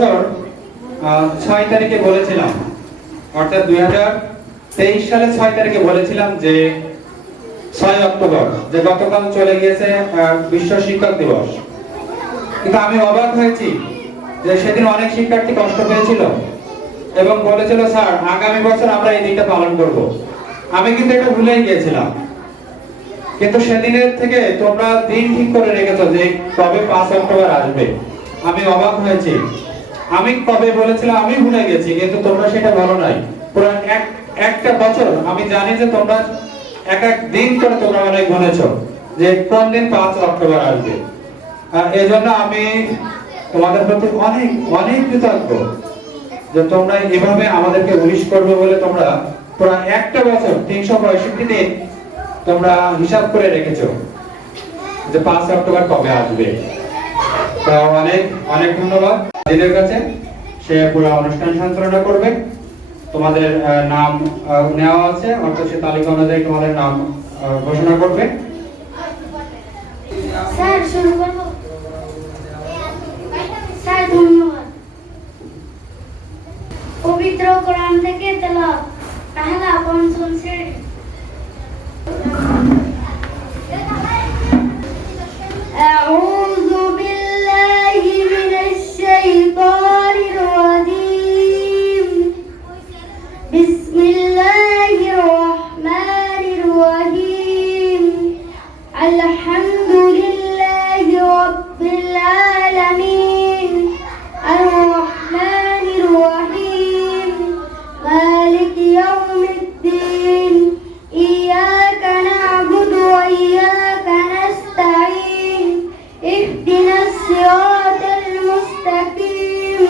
বছর 6 তারিখে বলেছিলাম, অর্থাৎ 2023 সালে 6 তারিখে বলেছিলাম যে 6 অক্টোবর যে গতকাল চলে গিয়েছে বিশ্ব শিক্ষক দিবস। কিন্তু আমি অবাক হয়েছি যে সেদিন অনেক শিক্ষার্থী কষ্ট পেয়েছিল এবং বলেছিল স্যার আগামী বছর আমরা এই দিনটা পালন করব। আমি কিন্তু এটা ভুলেই গিয়েছিলাম, কিন্তু সেদিনের থেকে তোমরা দিন ঠিক করে রেখেছো যে কবে 5 অক্টোবর আসবে। আমি অবাক হয়েছি, আমি কবে বলেছিলাম আমি ভুলে গেছি, কিন্তু তোমরা সেটা বলো নাই। পুরো একটা বছর আমি জানি যে তোমরা এক এক দিন করে তোমরা অনেক বলেছো যে কোন দিন 5 অক্টোবর আসবে। এজন্য আমি তোমাদের প্রতি অনেক অনেক কৃতজ্ঞ যে তোমরা এভাবে আমাদেরকে উইশ করবে বলে তোমরা পুরো একটা বছর 365 দিন তোমরা হিসাব করে রেখেছো যে 5 অক্টোবর কবে আসবে। তো অনেক অনেক ধন্যবাদ দিনের কাছে। সে পুরো অনুষ্ঠান সঞ্চালনা করবে। তোমাদের নাম নেওয়া আছে, অর্থাৎ সে তালিকা অনুযায়ী তোমাদের নাম ঘোষণা করবে। স্যার শুরু করব? স্যার ধন্যবাদ। পবিত্র কোরআন থেকে তেলাওয়াত, তাহলা পঞ্চম শ্রেণী। أعوذ بالله من الشيطان الرجيم. بسم الله الرحمن الرحيم. الحمد لله رب العالمين الرحمن الرحيم مالك يوم الدين إياك نعبد وإياك نستعين اهدنا الصراط المستقيم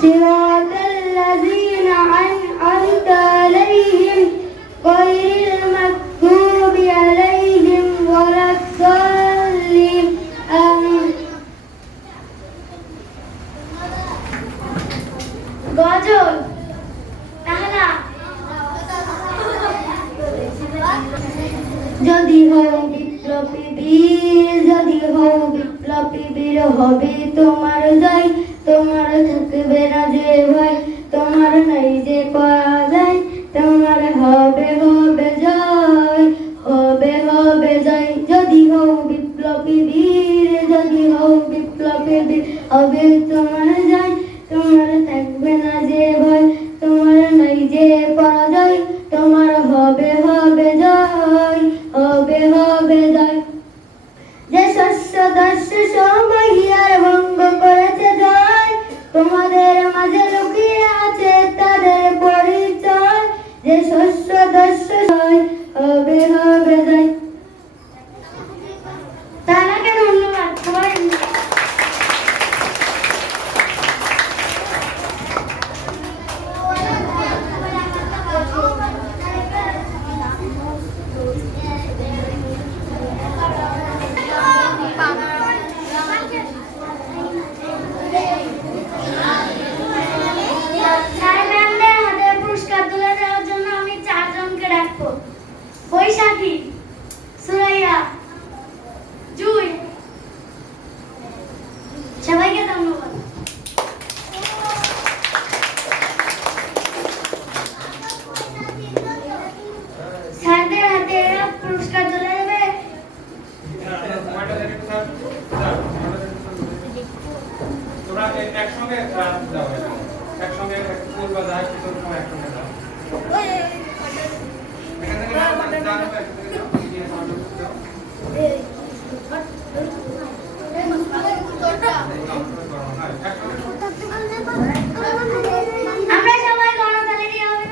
صراط الذين أنعمت عليهم غير المغضوب عليهم ولا الضالين آمين. গজল, তাহলা। যদি হও বিপ্লবী বীর, যদি হও বিপ্লবী বীর, হবে তোমার জয়। তোমার থাকবে না যে ভয়, তোমার নাই যে পরাজয়। তোমার হবে হবে জয়, হবে হবে জয়। যদি হও বিপ্লবী বীর, যদি হও বিপ্লবী বীর, হবে তোমার জয়। তোমার থাকবে না যে ভয়, তোমার নাই যে পরাজয়। তোমার হবে হবে জয়, হবে হবে জয়। যে শস্য দস্য সমহিয়ার ভঙ্গ করেছে জয়, তোমাদের মাঝে লুকিয়ে আছে তাদের পরিচয়। যে শস্য দস্য জয়, হবে হবে জয়। তারাকে ধন্যবাদ সবাই। বৈশাখী, সুরাইয়া, জুই, সবাইকে ধন্যবাদ। স্যারদের হাতে পুরস্কার তুলে দেবে। তোমরা একসঙ্গে একসঙ্গে ফুল বা যাই কিছু সময় একসঙ্গে দাও। আমরা সবাই গণতালি দিয়ে হবে।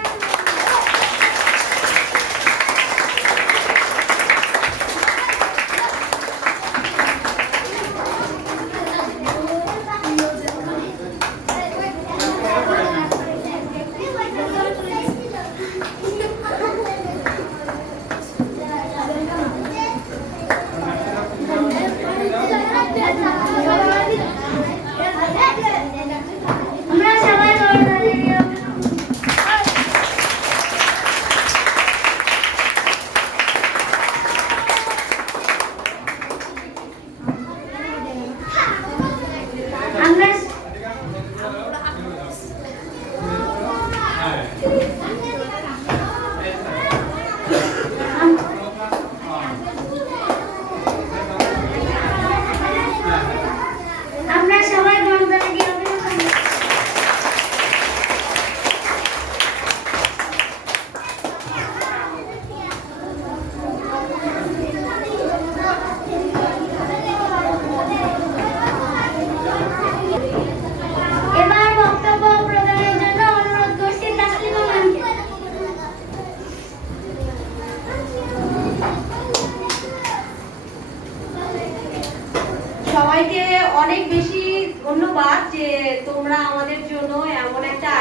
আমরা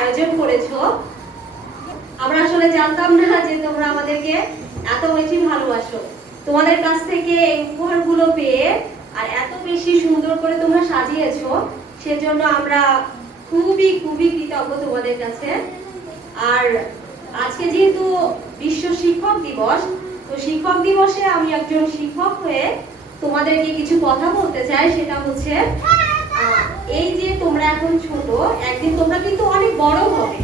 আয়োজন করেছো। আমরা আসলে জানতাম না যে তোমরা আমাদেরকে এত বেশি ভালোবাসো। তোমাদের কাছ থেকে এই উপহারগুলো পেয়ে আর এত বেশি সুন্দর করে তোমরা সাজিয়েছো, সেজন্য আমরা খুবই খুবই কৃতজ্ঞ তোমাদের কাছে। আর আজকে যেহেতু বিশ্ব শিক্ষক দিবস, তো শিক্ষক দিবসে আমি একজন শিক্ষক হয়ে তোমাদেরকে কিছু কথা বলতে চাই। সেটা হচ্ছে এই যে তোমরা এখন ছোট, একদিন তোমরা কিন্তু অনেক বড় হবে,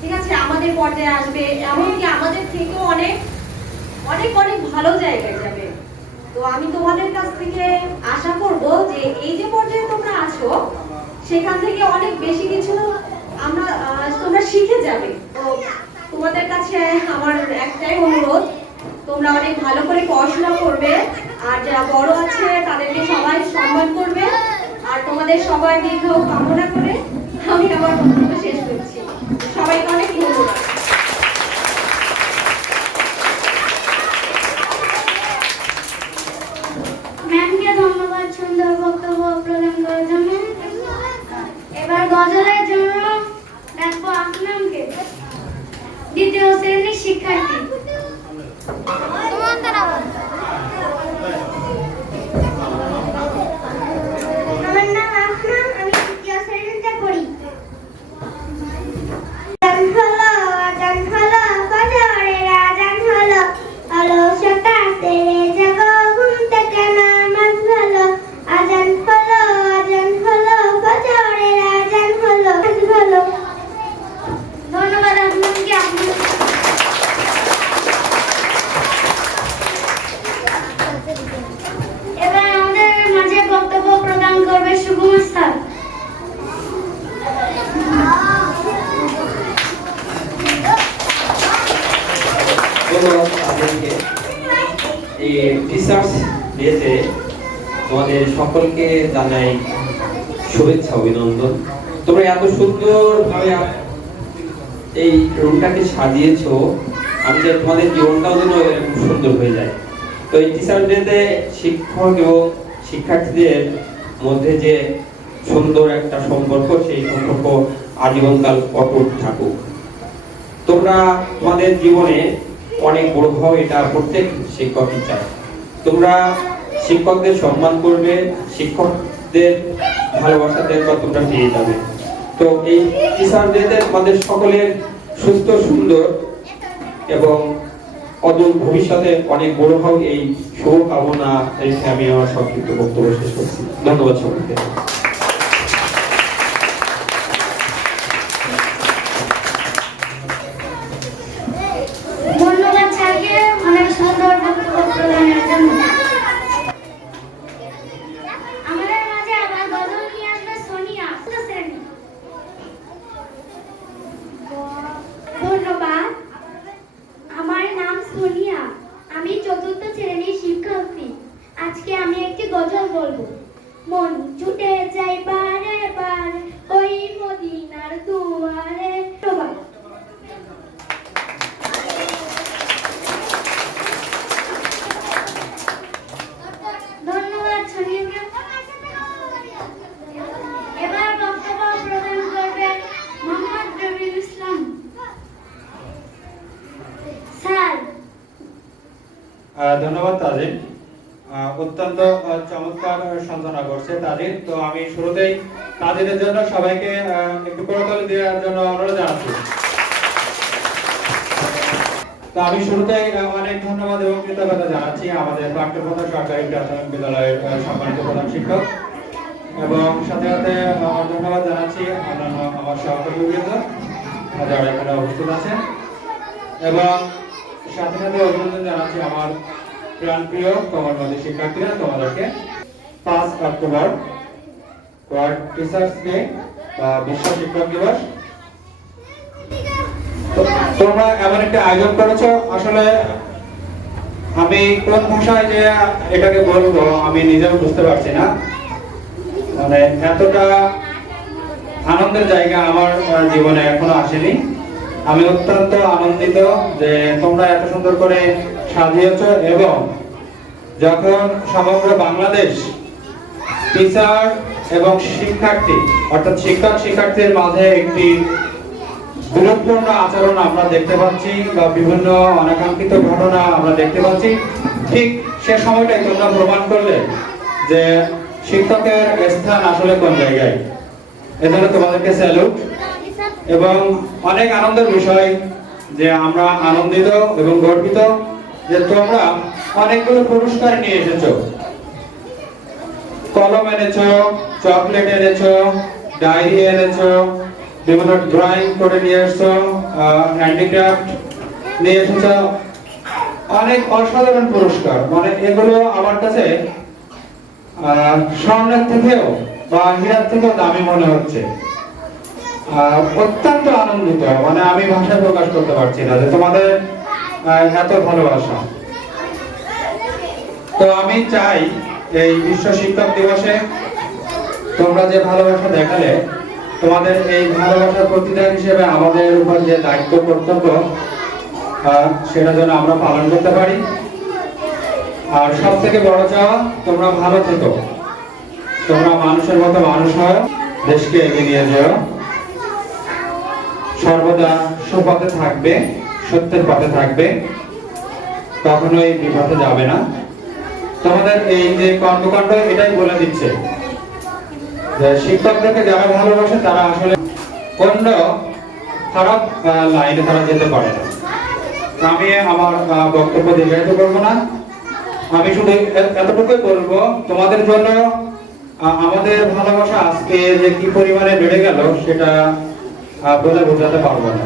ঠিক আছে? আমাদের পর্যায়ে আসবে, এমনকি আমাদের থেকেও অনেক অনেক অনেক ভালো জায়গায় যাবে। তো আমি তোমাদের কাছ থেকে আশা করব যে এই যে পর্যায়ে তোমরা আছো, সেখান থেকে অনেক বেশি কিছু তোমরা শিখে যাবে। তো তোমাদের কাছে আমার একটাই অনুরোধ, তোমরা অনেক ভালো করে পড়াশোনা করবে, আর যারা বড় আছে তাদেরকে সবাই সম্মান করবে, আর তোমাদের সবাই দীর্ঘ কামনা করে আমি আমার বক্তব্য শেষ করছি। সবাইকে অনেক ধন্যবাদ। ম্যামকে ধন্যবাদ সুন্দর বক্তব্য প্রদান করার জন্য। এবার গজলের জন্য ডাকবো আসলামকে, দ্বিতীয় শ্রেণীর শিক্ষার্থী। আমার নাম আসলাম, আমি তৃতীয় শ্রেণীতে পড়ি। আজান হলো ফজরের আজান হলো, অলসতা ছেড়ে জাগো ঘুম থেকে নামাজ হলো। আজান হলো ফজরের আজান হলো। ধন্যবাদ আপনাকে। এবার আমাদের মাঝে বক্তব্য প্রদান করবে সুকুমার স্যার। এই টিচার্স ডেতে তোমাদের সকলকে জানাই শুভেচ্ছা, অভিনন্দন। তোমরা এত সুন্দরভাবে এই রুমটাকে সাজিয়েছো, আমি যে তোমাদের জীবনটাও যেন এরকম সুন্দর হয়ে যায়। তো এই টিচার্স ডেতে শিক্ষক এবং শিক্ষার্থীদের মধ্যে যে সুন্দর একটা সম্পর্ক, সেই সম্পর্ক আজীবনকাল অটুট থাকুক। তোমরা তোমাদের জীবনে অনেক বড় হও, এটা প্রত্যেক শিক্ষকই চায়। তোমরা শিক্ষকদের সম্মান করবে, শিক্ষকদের ভালোবাসা দেখবা তোমরা পেয়ে যাবে। তো এই টিচারদের তোমাদের সকলের সুস্থ সুন্দর এবং অদূর ভবিষ্যতে অনেক বড় হও, এই শুভকামনা রেখে আমি আমার সংক্ষিপ্ত বক্তব্য শেষ করছি। ধন্যবাদ সকলকে। ধন্যবাদ স্যারকে অনেক সুন্দর বক্তব্য প্রদানের জন্য। আমাদের মাঝে আবার গজল নিয়ে আসবে সোনিয়া। ধন্যবাদ। আমার নাম সোনিয়া, আমি চতুর্থ শ্রেণীর শিক্ষার্থী। আজকে আমি একটি গজল বলবো। মন ছুটে যাই বারে বারে ওই মদিনার দুয়ারে। ধন্যবাদ। ধন্যবাদ সোনিয়াকে। এবার বক্তব্য প্রদান করবেন মোহাম্মদ রবিউল ইসলাম স্যার। ধন্যবাদ তাজিদ, অত্যন্ত চমৎকার সঞ্চালনা করছে তাজিদ। তো আমি শুরুতেই তাজিদের জন্য সবাইকে একটু করতালি দেওয়ার জন্য অনুরোধ জানাচ্ছি। তো আমি শুরুতেই অনেক ধন্যবাদ এবং কৃতজ্ঞতা জানাচ্ছি আমাদের প্রাক্তন সরকারি প্রাথমিক বিদ্যালয়ের সম্মানিত প্রধান শিক্ষক, এবং সাথে সাথে ধন্যবাদ জানাচ্ছি অন্যান্য আমার সহকর্মীবৃন্দ যারা এখানে উপস্থিত আছেন, এবং সাথে সাথে অভিনন্দন জানাচ্ছি আমার প্রাণপ্রিয় কমলমতি শিক্ষার্থীরা। তোমাদেরকে 5 অক্টোবর ওয়ার্ল্ড টিচার্স ডে বা বিশ্ব শিক্ষক দিবস। তোমরা এমন একটা আয়োজন করেছো, আসলে আমি কোন ভাষায় যে এটাকে বলবো আমি নিজেও বুঝতে পারছি না। মানে এতটা আনন্দের জায়গা আমার জীবনে এখনো আসেনি। আমি অত্যন্ত আনন্দিত যে তোমরা এত সুন্দর করে সাজিয়েছো, এবং যখন সমগ্র বাংলাদেশ টিচার এবং শিক্ষার্থী অর্থাৎ শিক্ষক শিক্ষার্থীর মাঝে একটি বিরোধপূর্ণ আচরণ আমরা দেখতে পাচ্ছি বা বিভিন্ন অনাকাঙ্ক্ষিত ঘটনা আমরা দেখতে পাচ্ছি, ঠিক সে সময়টাই তোমরা প্রমাণ করলে যে শিক্ষকের স্থান আসলে কোন জায়গায়। এজন্য তোমাদেরকে স্যালুট। এবং অনেক আনন্দের বিষয় যে আমরা আনন্দিত এবং গর্বিত যে তোমরা অনেকগুলো পুরস্কার নিয়ে এসেছো। কলম এনেছো, চকলেট এনেছো, ডায়েরি এনেছো, বিভিন্ন ড্রয়িং করে নিয়ে এসছো, হ্যান্ডিক্রাফট নিয়ে এসেছো, অনেক অসাধারণ পুরস্কার। মানে এগুলো আমার কাছে স্বর্ণের থেকেও বা হীরার থেকেও দামি মনে হচ্ছে। অত্যন্ত আনন্দিত, মানে আমি ভাষায় প্রকাশ করতে পারছি না যে তোমাদের এত ভালোবাসা। তো আমি চাই এই বিশ্ব শিক্ষক দিবসে তোমরা যে ভালোবাসা দেখালে, তোমাদের এই ভালোবাসার প্রতিদান হিসেবে আমাদের উপর যে দায়িত্ব কর্তব্য সেটা যেন আমরা পালন করতে পারি। আর সব থেকে বড় চাওয়া, তোমরা ভালো থেকো, তোমরা মানুষের মতো মানুষ হও, দেশকে এগিয়ে নিয়ে যাও, সর্বদা সুপথে থাকবে, সত্যের পথে থাকবে, কখনোই বিপথে যাবে না। তোমাদের এই যে কর্মকাণ্ড এটাই বলে দিচ্ছে যে শিক্ষকদেরকে যারা ভালোবাসে তারা আসলে অন্য খারাপ লাইনে তারা যেতে পারে না। আমি আমার বক্তব্য দীর্ঘায়িত করবো না, আমি শুধু এতটুকুই বলবো, তোমাদের জন্য আমাদের ভালোবাসা আজকে যে কি পরিমাণে বেড়ে গেল সেটা বলে বোঝাতে পারবো না।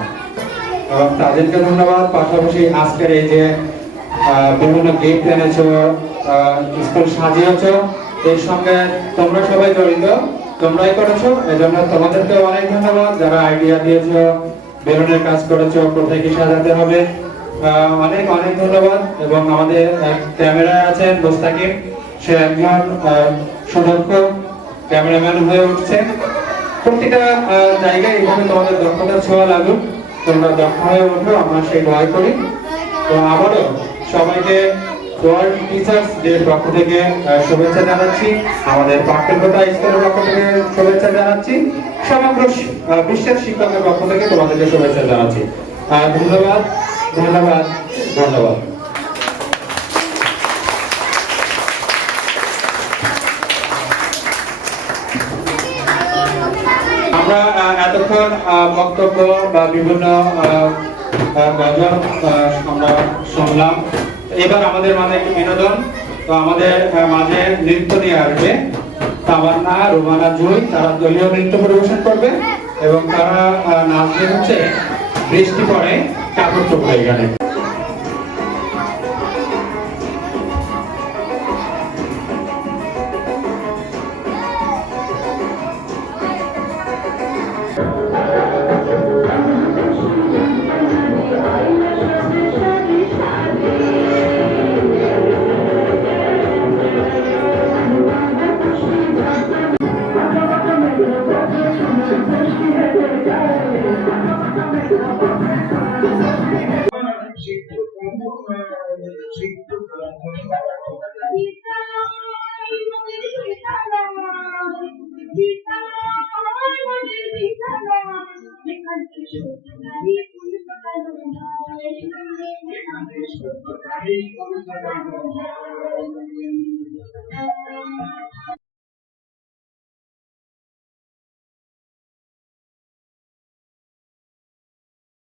এবং তাদেরকে ধন্যবাদ। পাশাপাশি আজকের এই যে বিভিন্ন গিফট এনেছো, স্কুল সাজিয়েছো, এর সঙ্গে তোমরা সবাই জড়িত, তোমরাই করেছো, এজন্য তোমাদেরকে অনেক ধন্যবাদ। যারা আইডিয়া দিয়েছো, বেলুনের কাজ করেছো, কোথায় কি সাজাতে হবে, অনেক অনেক ধন্যবাদ। এবং আমাদের ক্যামেরায় আছেন মোস্তাকিম, সে একজন সুদক্ষ ক্যামেরাম্যান হয়ে উঠছে। প্রতিটা জায়গায় এইভাবে তোমাদের দক্ষতার ছোঁয়া লাগুক, তোমরা দক্ষ হয়ে উঠো, আমরা সেই দোয়া করি। তো আবারও সবাইকে ওয়ার্ল্ড টিচার্স ডে পক্ষ থেকে শুভেচ্ছা জানাচ্ছি, আমাদের পাটকেলকোটা স্কুলের পক্ষ থেকে শুভেচ্ছা জানাচ্ছি, সমগ্র বিশ্বের শিক্ষকের পক্ষ থেকে তোমাদেরকে শুভেচ্ছা জানাচ্ছি। ধন্যবাদ, ধন্যবাদ, ধন্যবাদ। আমরা এতক্ষণ বক্তব্য বা বিভিন্ন গজল আমরা শুনলাম। এবার আমাদের মাঝে একটি বিনোদন, তো আমাদের মাঝে নৃত্য নিয়ে আসবে তামান্না, রুমানা, জুই, তারা দলীয় নৃত্য পরিবেশন করবে এবং তারা নাচবে হচ্ছে বৃষ্টি পড়ে কাপড় টুকরো গানে। Thank you.